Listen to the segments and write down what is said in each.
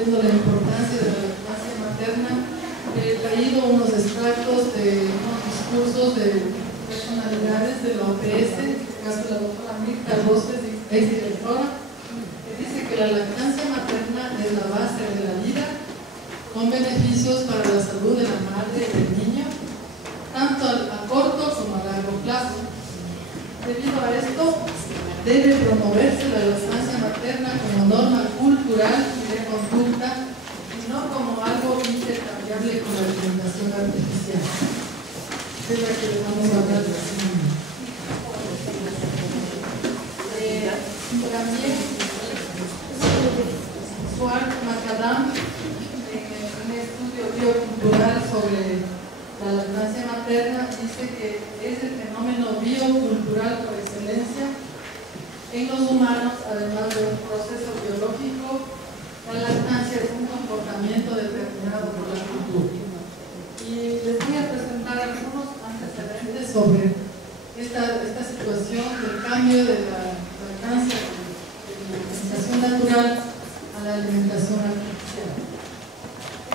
viendo la importancia de la lactancia materna, he traído unos extractos de unos discursos de personalidades de la OPS, en este caso la doctora Mirta Rostes, exdirectora, que dice que la lactancia materna es la base de la vida, con beneficios para la salud de la madre y del niño, tanto a corto como a largo plazo. Debido a esto, debe promoverse la lactancia materna como norma cultural y de conducta, y no como algo intercambiable con la alimentación artificial. Es la que les vamos a hablar de la semana. También, Suart Macadam, en un estudio biocultural sobre la lactancia materna, dice que es el fenómeno biocultural por excelencia en los humanos, además de un proceso biológico. La lactancia es un comportamiento determinado por la cultura. Y les voy a presentar algunos antecedentes sobre esta situación del cambio de la lactancia de la alimentación natural a la alimentación artificial.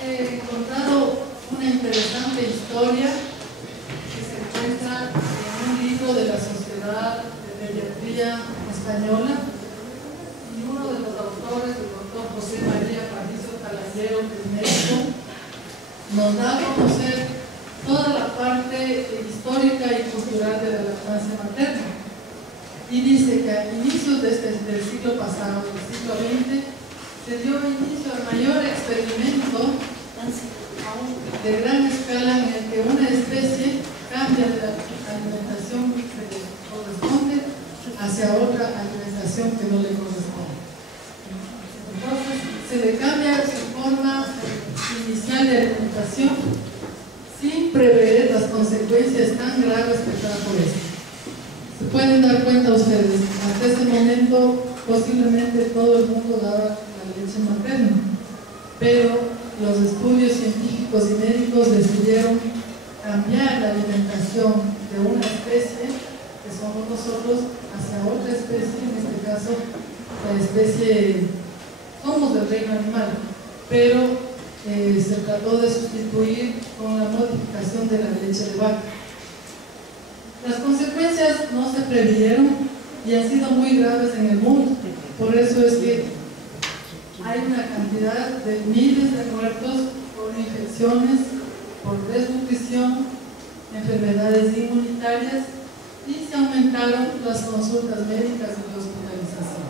He encontrado una interesante historia que se encuentra en un libro de la Sociedad de Pediatría Española, y uno de los autores, el doctor José María Patricio Calallero, que es médico, nos da a conocer toda la parte histórica y cultural de la lactancia materna, y dice que a inicios del siglo pasado, del siglo XX, se dio inicio al mayor experimento de gran escala en el que una especie cambia de la alimentación que le corresponde hacia otra alimentación que no le corresponde. Entonces se le cambia su forma inicial de alimentación sin prever las consecuencias tan graves que trajo esto. Se pueden dar cuenta ustedes, hasta ese momento posiblemente todo el mundo daba la leche materna, pero los estudios científicos y médicos decidieron cambiar la alimentación de una especie, que somos nosotros, hacia otra especie, en este caso la especie, somos del reino animal, pero se trató de sustituir con la modificación de la leche de vaca. Las consecuencias no se previeron y han sido muy graves en el mundo, por eso es que hay una cantidad de miles de muertos por infecciones, por desnutrición, enfermedades inmunitarias, y se aumentaron las consultas médicas y la hospitalización.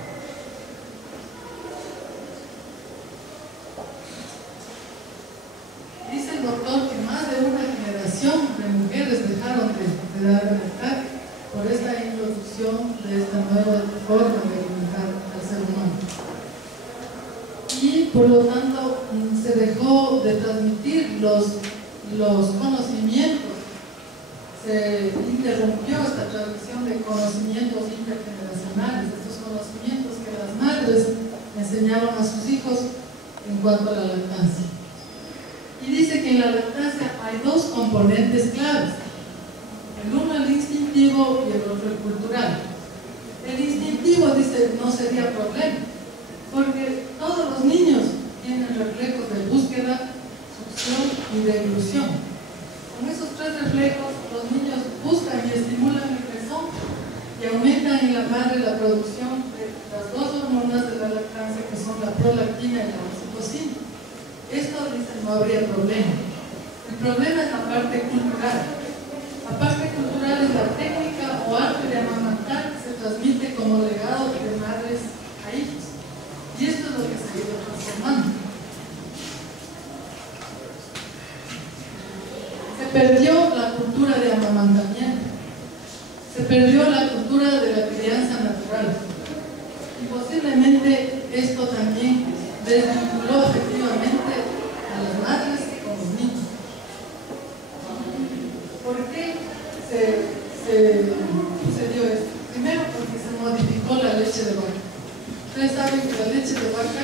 Dice el doctor que más de una generación de mujeres dejaron de dar a lactar por esta introducción de esta nueva forma de alimentar al ser humano. Y por lo tanto se dejó de transmitir los conocimientos, se interrumpió esta transmisión de conocimientos intergeneracionales, estos conocimientos que las madres enseñaban a sus hijos en cuanto a la lactancia. Y dice que en la lactancia hay dos componentes claves, el uno el instintivo y el otro el cultural. El instintivo, dice, no sería problema, porque todos los niños tienen reflejos de búsqueda, succión y de evolución. Con esos tres reflejos, los niños buscan y estimulan el pezón y aumentan en la madre la producción de las dos hormonas de la lactancia, que son la prolactina y la oxitocina. Esto, dicen, no habría problema. El problema es la parte cultural. La parte cultural es la técnica o arte de amamantar que se transmite como legado de madres a hijos. Y esto es lo que se ha ido transformando. Se perdió la cultura de amamantamiento, se perdió la cultura de la crianza natural, y posiblemente esto también desvinculó efectivamente a las madres con los niños. ¿Por qué se sucedió esto? Primero, porque se modificó la leche de vaca. Ustedes saben que la leche de vaca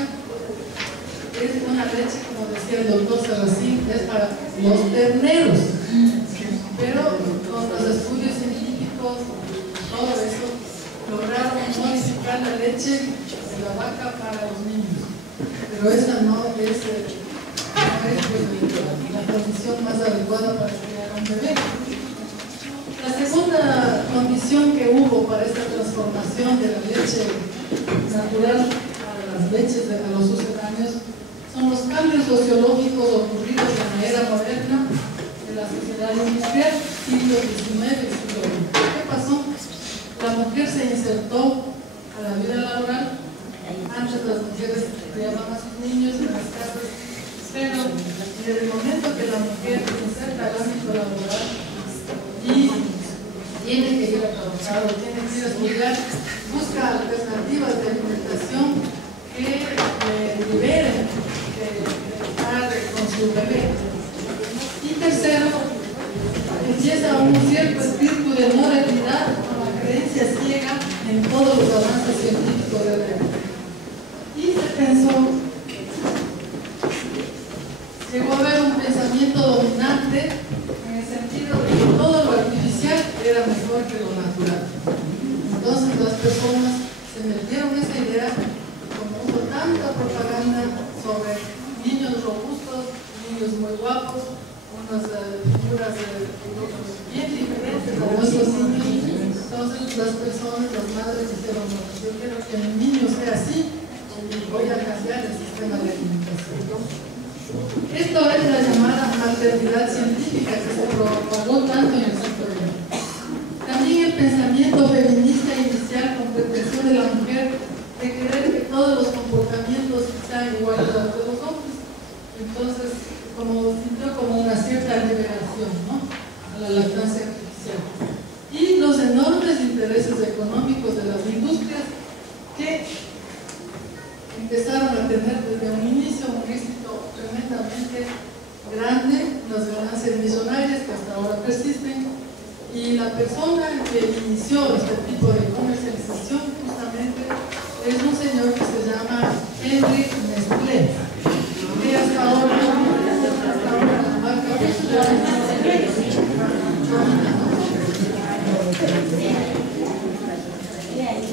es una leche, como decía el doctor Serracín, es para los terneros, pero con los estudios científicos, todo eso, lograron modificar la leche de la vaca para los niños. pero esa no es, la condición más adecuada para criar un bebé. La segunda condición que hubo para esta transformación de la leche natural a las leches a los sucedáneos son los cambios sociológicos ocurridos en la era moderna de la sociedad industrial, siglo XIX y siglo XX. ¿Qué pasó? La mujer se insertó a la vida laboral. Antes las mujeres criaban a sus niños en las casas, pero desde el momento que la mujer se inserta al ámbito laboral y tiene que ir a trabajar o tiene que ir a estudiar, busca alternativas de alimentación que liberen de estar con su bebé. Y tercero, empieza un cierto espíritu de moralidad con la creencia ciega en todos los avances científicos de la época. Y se pensó, llegó a haber un pensamiento dominante en el sentido de que todo lo artificial era mejor que lo natural. Entonces las personas se metieron en esa idea, como hubo tanta propaganda sobre niños robustos, niños muy guapos, unas figuras bien diferentes a nuestros niños. Entonces las personas, las madres dijeron, no, yo quiero que mi niño sea así y voy a cambiar el sistema de alimentación. Esto es la llamada maternidad científica que se propagó tanto en el siglo XX. También el pensamiento feminista inicial con pretensión de la mujer de creer que todos los comportamientos sean iguales a los de los hombres. Entonces, como sintió como una cierta liberación, ¿no?, a la lactancia artificial. Y los enormes intereses económicos de las industrias que empezaron a tener desde un inicio un éxito tremendamente grande, unas ganancias millonarias que hasta ahora persisten. Y la persona que inició este tipo de comercialización justamente es un señor que se llama Henry Nestlé, que hasta ahora la marca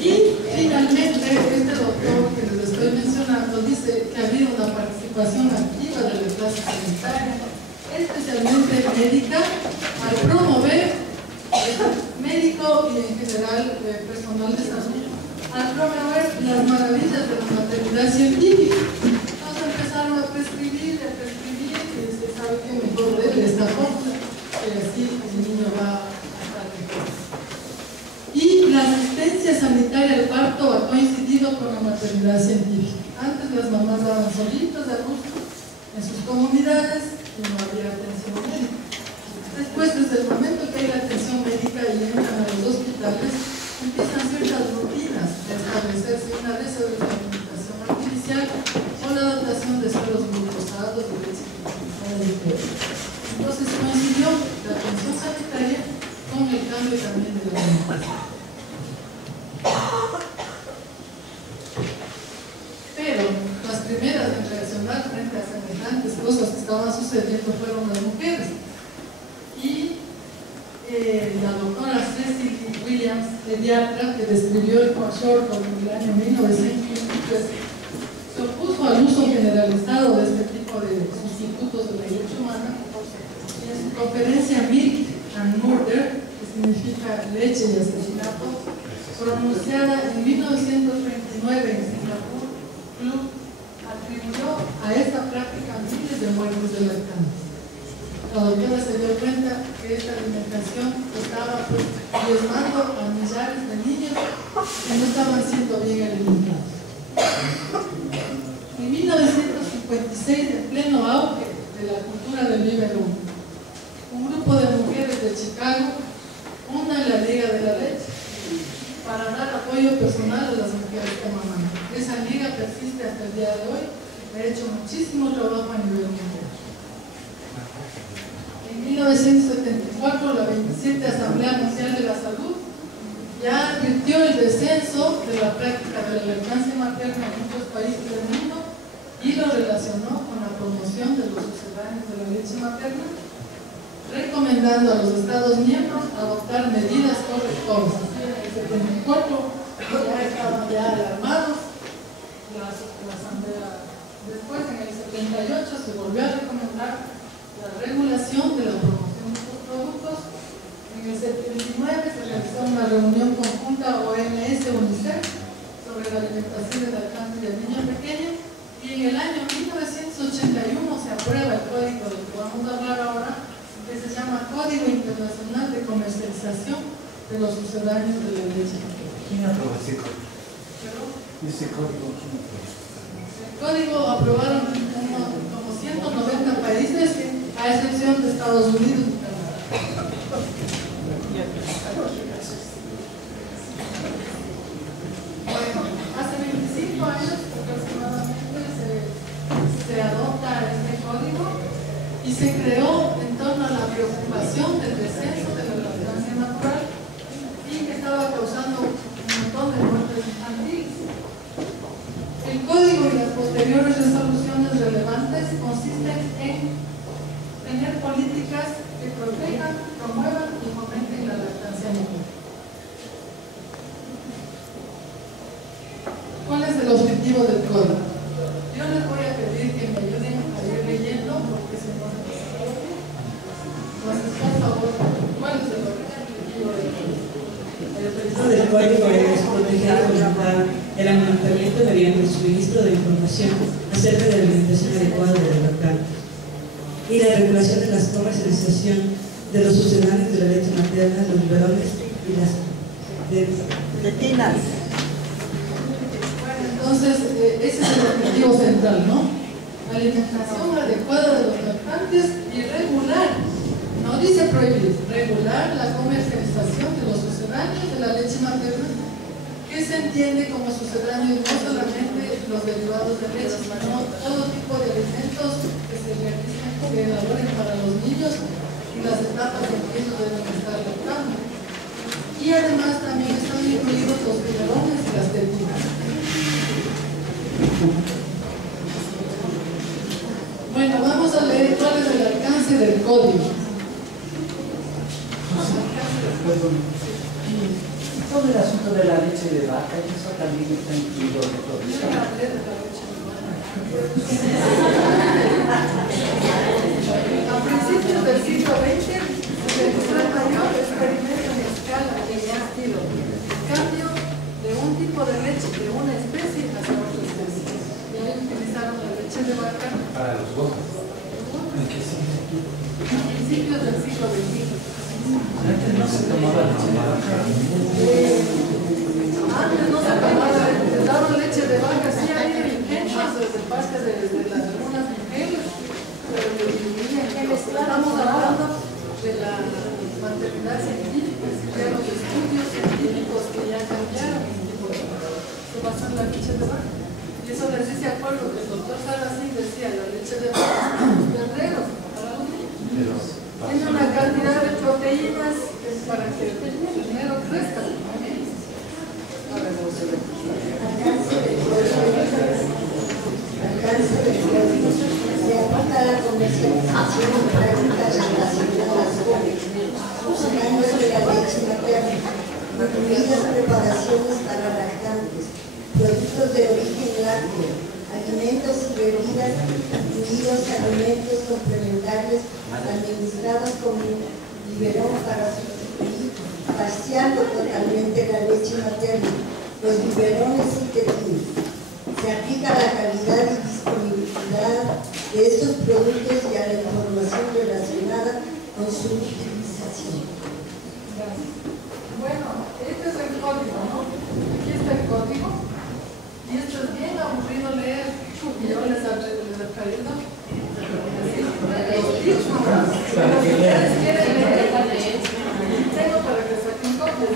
y finalmente este doctor que les estoy mencionando dice que ha habido una participación activa de la clase sanitaria, especialmente médica, al promover, médico y en general personal de salud, al promover las maravillas de la maternidad científica. Entonces empezaron a prescribir, y se sabe que mejor de esta fórmula, que así el niño va a estar mejor. Y la asistencia sanitaria al parto ha coincidido con la maternidad científica. Antes las mamás daban solitas a gusto en sus comunidades y no había atención médica. Después, desde el momento que hay la atención médica y entran a los hospitales, empiezan ciertas rutinas de establecerse. Una de esas es la alimentación artificial o la adaptación de suelos glucosados, de leche condensada y todo. Entonces coincidió la atención sanitaria con el cambio también de la alimentación. Pero las primeras en reaccionar frente a semejantes cosas que estaban sucediendo fueron las mujeres. Y la doctora Cecily Williams, pediatra, que describió el consorcio en el año 1923, se opuso al uso generalizado de este tipo de sustitutos de la leche humana, y en su conferencia Milk and Murder, que significa leche y asesinato, pronunciada en 1939 en Singapur, Club atribuyó a esta práctica miles de muertes de lactantes. La doctora se dio cuenta que esta alimentación estaba diezmando a millares de niños que no estaban siendo bien alimentados. En 1956, en pleno auge de la cultura del biberón, un grupo de mujeres de Chicago fundan la Liga de la Leche para dar apoyo personal a las mujeres que maman. Esa liga persiste hasta el día de hoy, ha hecho muchísimo trabajo a nivel mundial. En 1974, la 27 Asamblea Mundial de la Salud ya advirtió el descenso de la práctica de la lactancia materna en muchos países del mundo y lo relacionó con la promoción de los sucedáneos de la leche materna, recomendando a los Estados miembros adoptar medidas correctoras. En el 74 ya estaban alarmados la Asamblea Después, en el 78, se volvió a recomendar la regulación de la promoción de estos productos. En el 79 se realizó una reunión conjunta OMS-UNICEF sobre la alimentación de lactantes del niño pequeño, y en el año 1981 se aprueba el código del que vamos a hablar ahora, que se llama Código Internacional de Comercialización de los Sucedáneos de la Leche Materna. ¿Quién aprobó ese código? Ese código, ¿quién aprobó? El código aprobaron como 190 países, a excepción de Estados Unidos y Canadá. Bueno, hace 25 años aproximadamente se adopta este código y se creó en torno a la preocupación del descenso de la lactancia natural y que estaba causando un montón de muertes infantiles. El código y las posteriores resoluciones relevantes consisten en tener políticas que protejan, promuevan y fomenten la lactancia materna. ¿Cuál es el objetivo del código? Yo les voy a pedir que me ayuden a ir leyendo porque si no se pasa el tiempo. Entonces, por favor, ¿cuál es el objetivo del código? El objetivo del código es proteger y fomentar el amamantamiento mediante el suministro de información acerca de la alimentación adecuada de los lactantes y la regulación de la comercialización de los sucedáneos de la leche materna, los biberones y las tetinas. Entonces, ese es el objetivo central, ¿no? Alimentación adecuada de los lactantes y regular, no dice prohibir, regular la comercialización de los sucedáneos de la leche materna, que se entiende como sucedáneos no solamente los derivados de leche, sino todo tipo de alimentos que se realicen, que elaboren para los niños y las etapas en que ellos deben estar lactando. Y además también están incluidos los biberones y las tetinas. Bueno, vamos a leer cuál es el alcance del código. Todo el asunto de la leche de vaca, eso también está incluido en todo Yo esto. ya hablé de la leche de vaca. A principios del siglo XX se realizó el mayor experimento en escala en el estilo cambio de un tipo de leche de una especie hacia otra especie. Y ahí utilizaron la leche de vaca Para los dos. ¿En qué sentido? a principios del siglo XX. Antes no se tomaba leche de vaca. Antes no se tomaba, se daba leche de vaca, sí hay intentos de parte de algunas mujeres, pero estamos hablando de la maternidad científica, de los estudios científicos que ya cambiaron se basan en la leche de vaca. Y eso les dice acuerdo que el doctor Saracín decía, la leche de vaca es para los verdaderos, para los niños. Tiene una cantidad de proteínas para que el ternero crezca. Se apunta a la comercialización de prácticas relacionadas con sucedáneos de la leche materna, incluidas preparaciones para lactantes, productos de origen lácteo, alimentos y bebidas, incluidos alimentos complementarios administrados como biberón para sustituir parcial o totalmente la leche materna, los biberones y tetinas. Se aplica a la calidad y disponibilidad de estos productos y a la información relacionada con su utilización. Gracias. Bueno, este es el código, ¿no? Aquí está el código. Y esto es bien aburrido leer. Y yo les he traído los tips nomás. Pero si ustedes quieren leer, tengo para que saquen copias.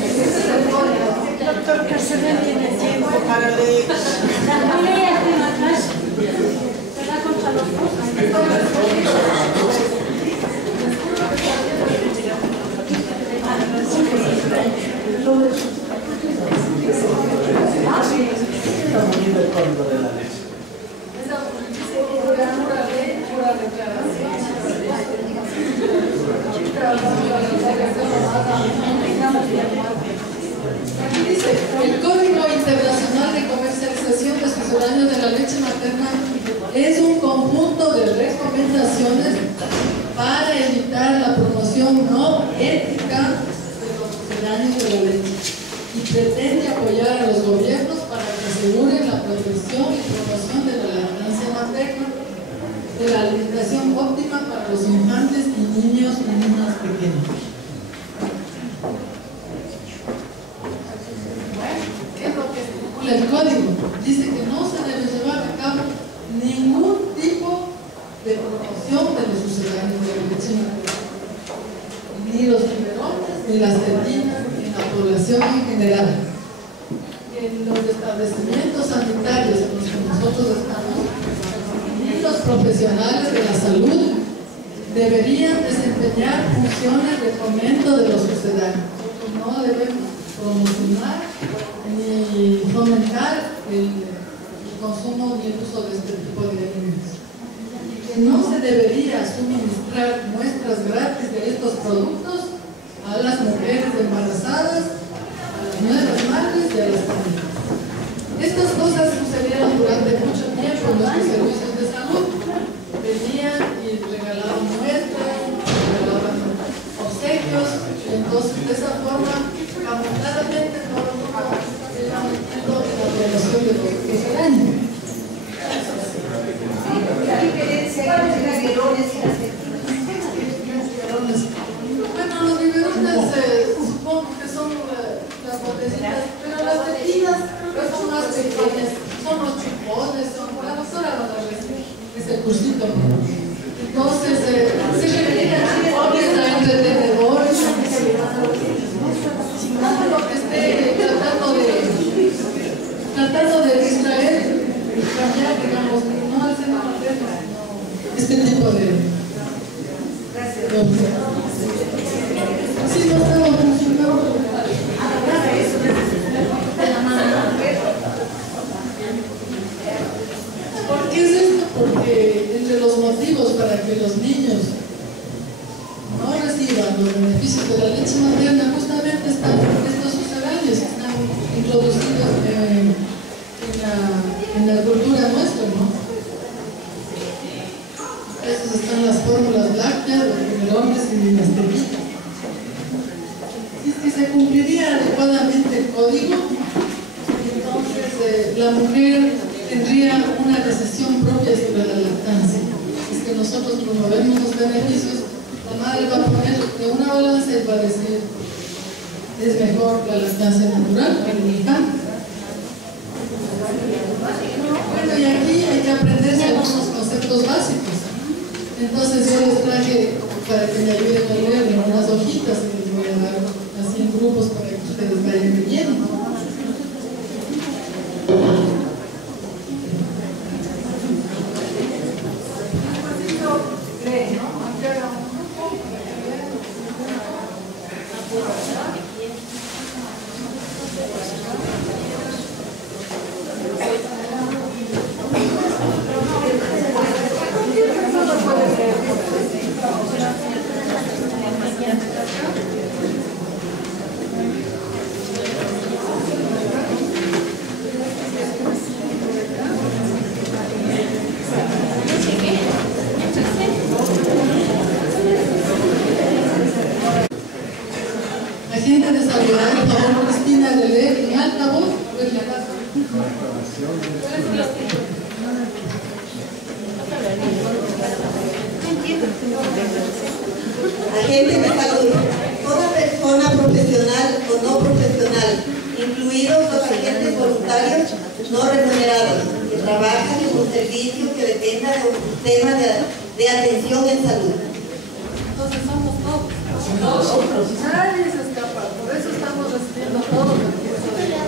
Este es el código. Doctor Carceller tiene tiempo para leer. No leas de atrás, te da contra los Está muriendo el código de la leche. Esa dice pura ley, pura declaración. Aquí dice, el Código Internacional de Comercialización es un conjunto de recomendaciones para evitar la promoción no ética de los sucedáneos de la leche y pretende apoyar a los gobiernos para que aseguren la protección y promoción de la lactancia materna, de la alimentación óptima para los infantes y niños y niñas pequeños. ¿Qué es lo que estipula el código? Dice que no se debe llevar a cabo ningún tipo de promoción de los sucedáneos de la leche materna, ni los biberones ni las tetinas en la población en general. En los establecimientos sanitarios en los que nosotros estamos, y los profesionales de la salud deberían desempeñar funciones de fomento de los sucedáneos. No debemos promocionar ni fomentar el consumo ni el uso de este tipo de alimentos. Que no se debería suministrar muestras gratis de estos productos a las mujeres embarazadas, a las nuevas madres y a las familias. Estas cosas sucedieron durante mucho tiempo en nuestros servicios de salud. Venían y regalaban muestras, regalaban obsequios, y entonces de esa forma, camufladamente, todo el mundo iba metiendo en la relación de los sucedáneos. ¿Qué diferencia hay entre los biberones y las tetinas? Bueno, los biberones supongo que son las botecitas, pero las tetinas son más pequeñas, son los chupones, son la doctora es el cursito. Entonces, se refiere a chupones, a entretenedores, todo lo que esté tratando de distraer y cambiar, digamos, no al seno materno, sino este tipo de... Sí, no estaba funcionando. ¿Por qué es esto? Porque entre los motivos para que los niños no reciban los beneficios de la leche materna justamente están estos sucedáneos que están introducidos en la cultura nuestra, ¿no? Esas están las fórmulas lácteas, los biberones y las tetitas. Si es que se cumpliría adecuadamente el código, entonces la mujer tendría una decisión propia sobre la lactancia. Es que nosotros promovemos los beneficios, la madre va a poner de una balanza y va a decir es mejor la lactancia natural que el infante. Bueno, y aquí hay que aprenderse algunos conceptos básicos. Entonces yo les traje para que me ayuden a leer en unas hojitas que les voy a dar así en grupos para que ustedes vayan leyendo. Agente de saludar, por favor, Cristina, de leer en alta voz. Agente de salud, toda persona profesional o no profesional, incluidos los agentes voluntarios no remunerados, que trabajan en un servicio que dependa de un sistema de atención en salud. Entonces somos todos. Nosotros. Nadie se escapa. Por eso estamos recibiendo todos los recursos de la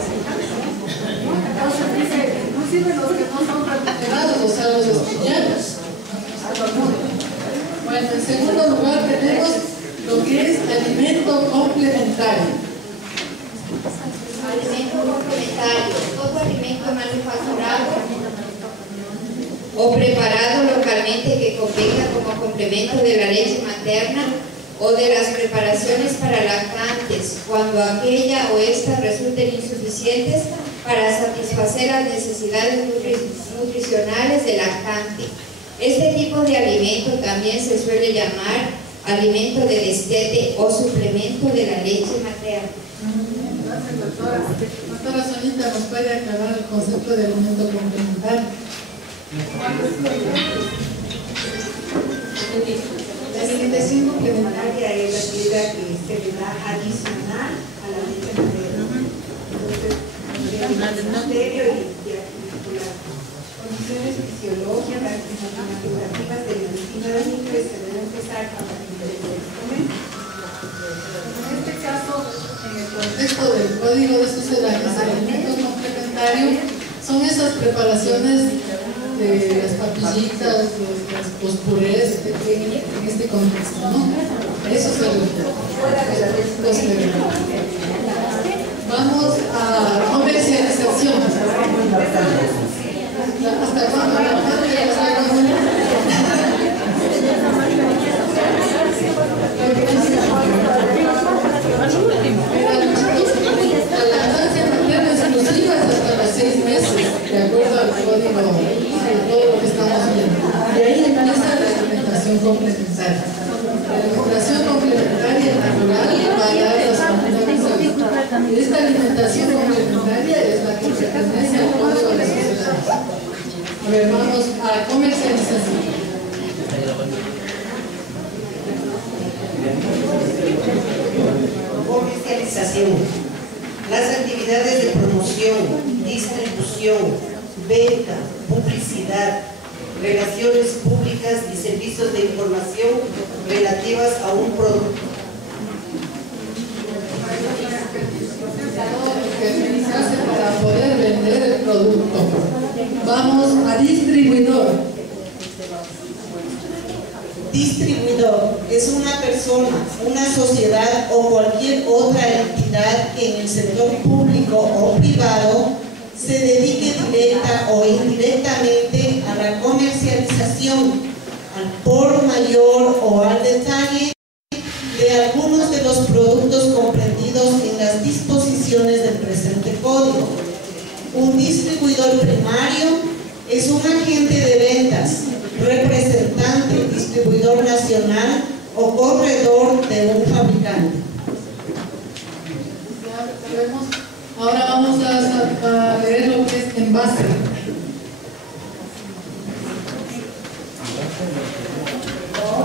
Entonces dice, inclusive los que no son remunerados, o sea, los estudiantes. Bueno, en segundo lugar tenemos lo que es alimento complementario. Alimento complementario, todo alimento manufacturado o preparado localmente que convenga como complemento de la leche materna o de las preparaciones para lactantes, cuando aquella o esta resulten insuficientes para satisfacer las necesidades nutricionales del lactante. Este tipo de alimento también se suele llamar alimento de destete o suplemento de la leche materna. Gracias, doctora. Doctora Sonita, ¿nos puede aclarar el concepto de alimento complementario? La alimentación complementaria es aquella que se le da adicional a la leche materna. Entonces, el criterio y articular condiciones fisiológicas y figurativas de medicina de niños se deben empezar a partir del comer. En este caso, en el contexto del Código de Sucedáneos, el alimento complementario son esas preparaciones de las papillitas, los purés, en este contexto, ¿no? Eso se lo. Vamos a comercialización. ¿Hasta cuándo? La lactancia materna exclusiva es hasta los 6 meses, de acuerdo al código, a todo lo que estamos viendo. Y ahí empieza la alimentación complementaria. La alimentación complementaria natural va a dar las fundamentales. Esta alimentación complementaria es la que pertenece al código de sociedades. A ver, vamos a comercialización. Comercialización. Las actividades de promoción, distribución, venta, publicidad, relaciones públicas y servicios de información relativas a un producto. Todo lo que se hace para poder vender el producto. Vamos a distribuidor. Distribuidor es una persona, una sociedad o cualquier otra entidad que en el sector público o privado se dedique directa o indirectamente a la comercialización, al por mayor o al detalle de algunos de los productos comprendidos en las disposiciones del presente código. Un distribuidor primario es un agente de ventas, representante, distribuidor nacional o corredor de un fabricante. Ahora vamos a leer lo que es envase.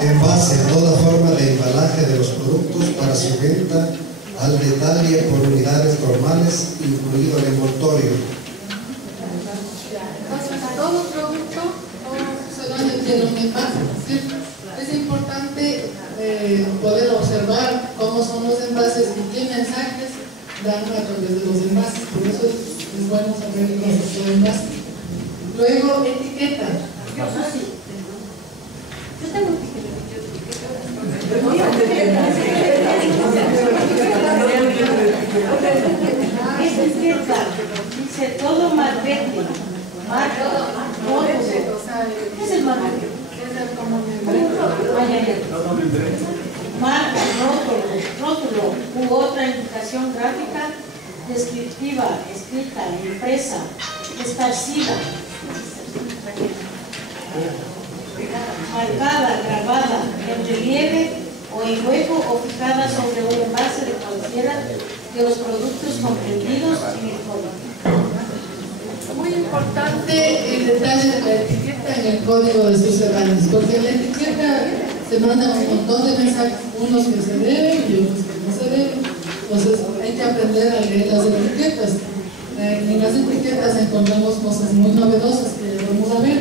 Envase, toda forma de embalaje de los productos para su venta al detalle por unidades normales, incluido el envoltorio. Todo producto se da en un envase, ¿cierto? Es importante poder observar cómo son los envases y qué mensajes dan a través de los envases. Por eso es bueno saber el concepto de envase. Luego, etiqueta. Yo tengo dice todo malvete. ¿Qué es el malvete? Marca, rótulo u otra indicación gráfica descriptiva, escrita, impresa, esparcida, marcada, grabada, en relieve o en hueco o fijada sobre un envase de cualquiera de los productos comprendidos en el código. Muy importante el detalle de la etiqueta en el código de sucedáneos, porque en la etiqueta se mandan un montón de mensajes, unos que se deben y otros que no se deben. Entonces hay que aprender a leer las etiquetas. En las etiquetas encontramos cosas muy novedosas que vamos a ver.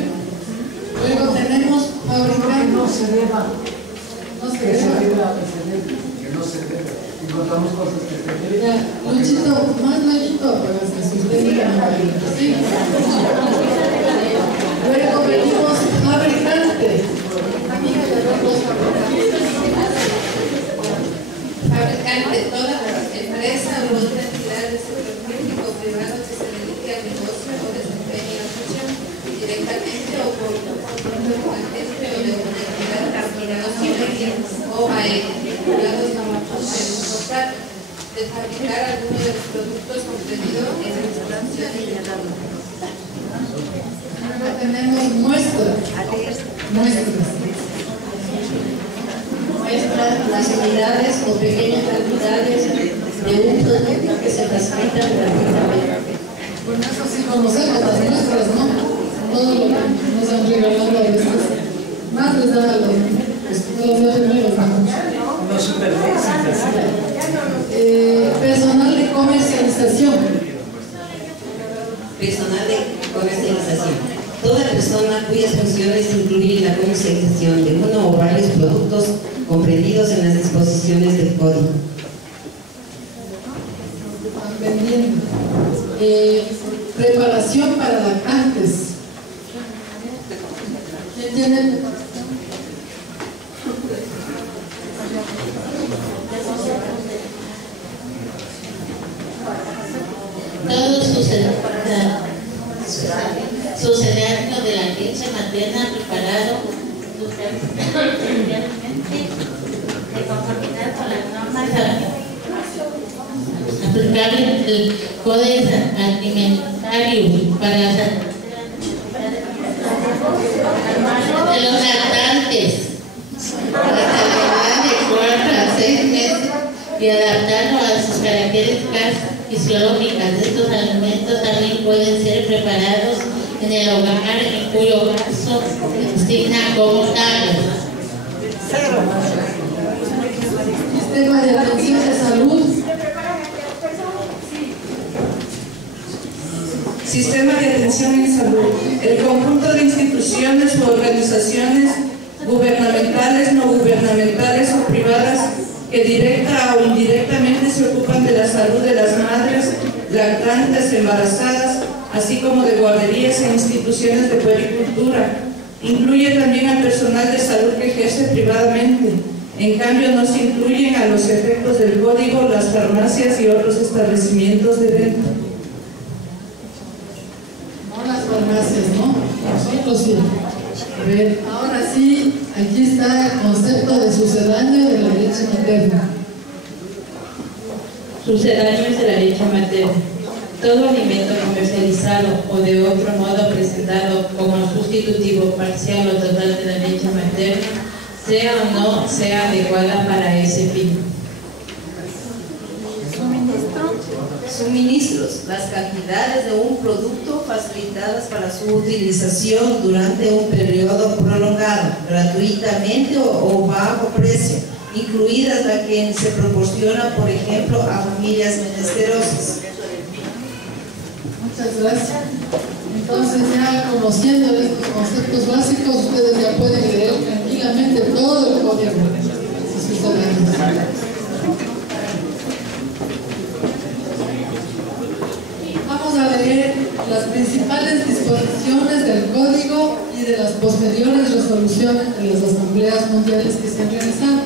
Luego tenemos fabricante. No se deba. No se Que deba. se deba, que no se deba. Encontramos cosas que se deben. Ya, Luchito, más nuevito, para que se usted diga. ¿Sí? Luego venimos fabricante. Fabricante, toda empresa o otra entidad del sector público o privado que se dedique al negocio o desempeñe la función directamente o por un agente o de una entidad o a vinculados a de fabricar alguno de los productos comprendidos en las instalaciones tenemos muestras las unidades o pequeñas cantidades de un producto que se facilitan gratuitamente. Por eso sí conocemos las muestras, ¿no? Todo lo que nos han regalado a veces. Más les da a los personal de comercialización. Personal de comercialización. Toda persona cuyas funciones incluyen la comercialización de uno o varios productos comprendidos en las disposiciones del Código. Vendiendo. Preparación para lactantes. ¿Entienden? Todo sucedáneo de la leche materna preparado de conformidad con las normas aplicables del Código Alimentario para la salud de los lactantes para la edad de 4 a 6 meses y adaptarlo a sus características fisiológicas. Estos alimentos también pueden ser preparados en el hogar, en cuyo caso se designa como tales. Sistema de atención de salud. Sistema de atención en salud. El conjunto de instituciones u organizaciones gubernamentales, no gubernamentales o privadas que directa o indirectamente se ocupan de la salud de las madres, lactantes, embarazadas, así como de guarderías e instituciones de puericultura. Incluye también al personal de salud que ejerce privadamente. En cambio, no se incluyen a los efectos del Código las farmacias y otros establecimientos de venta. No las farmacias, ¿no? Nosotros sí. A ver, ahora sí, aquí está el concepto de sucedáneo de la leche materna. Sucedáneos de la leche materna. Todo alimento comercializado o de otro modo presentado como sustitutivo parcial o total de la leche materna, sea o no sea adecuada para ese fin. Suministros, las cantidades de un producto facilitadas para su utilización durante un periodo prolongado, gratuitamente o bajo precio, incluidas las que se proporciona, por ejemplo, a familias menesterosas. Muchas gracias. Entonces, ya conociendo estos conceptos básicos, ustedes ya pueden leer tranquilamente todo el código. Vamos a leer las principales disposiciones del código y de las posteriores resoluciones de las asambleas mundiales que se han realizado.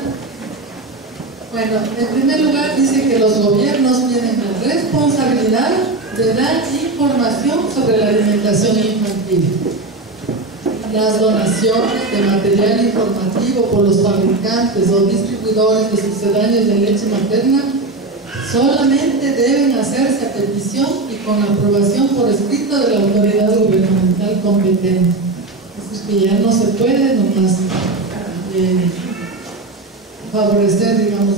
Bueno, en primer lugar dice que los gobiernos tienen la responsabilidad de dar información sobre la alimentación infantil. Las donaciones de material informativo por los fabricantes o distribuidores de sucedáneos de leche materna solamente deben hacerse a petición y con aprobación por escrito de la autoridad gubernamental competente. Es decir, que ya no se puede nomás favorecer, digamos,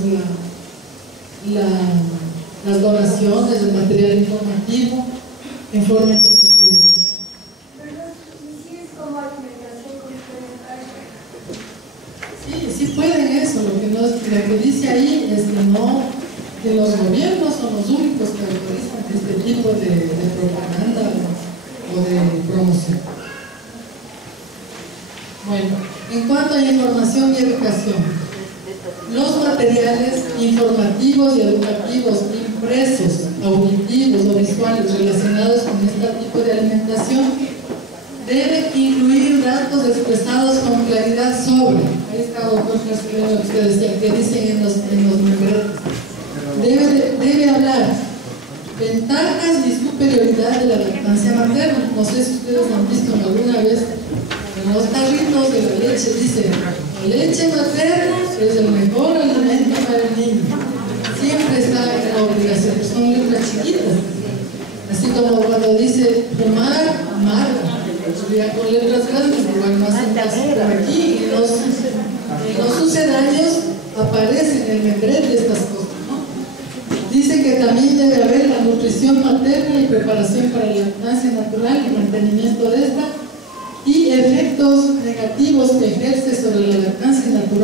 las donaciones de material informativo en forma independiente. Sí pueden eso. Lo que dice ahí es que los gobiernos son los únicos que autorizan este tipo de propaganda o de promoción. Bueno, en cuanto a información y educación, los materiales informativos y educativos impresos, auditivos o visuales relacionados con este tipo de alimentación deben incluir datos expresados con claridad sobre, ahí está doctor Carceleno, que usted decía, que dicen en los membretes. Debe hablar ventajas y superioridad de la lactancia materna. No sé si ustedes han visto alguna vez en los carritos de la leche, dice: la leche materna es el mejor alimento para el niño. Siempre está en la obligación, son letras chiquitas. Así como cuando dice fumar, amarga, ya con letras criaturas grandes, igual no hacen caso por aquí, y los sucedáneos aparecen el membrete de estas cosas, ¿no? Dice que también debe haber la nutrición materna y preparación para la lactancia natural y mantenimiento de esta, y efectos negativos que ejerce sobre la lactancia natural.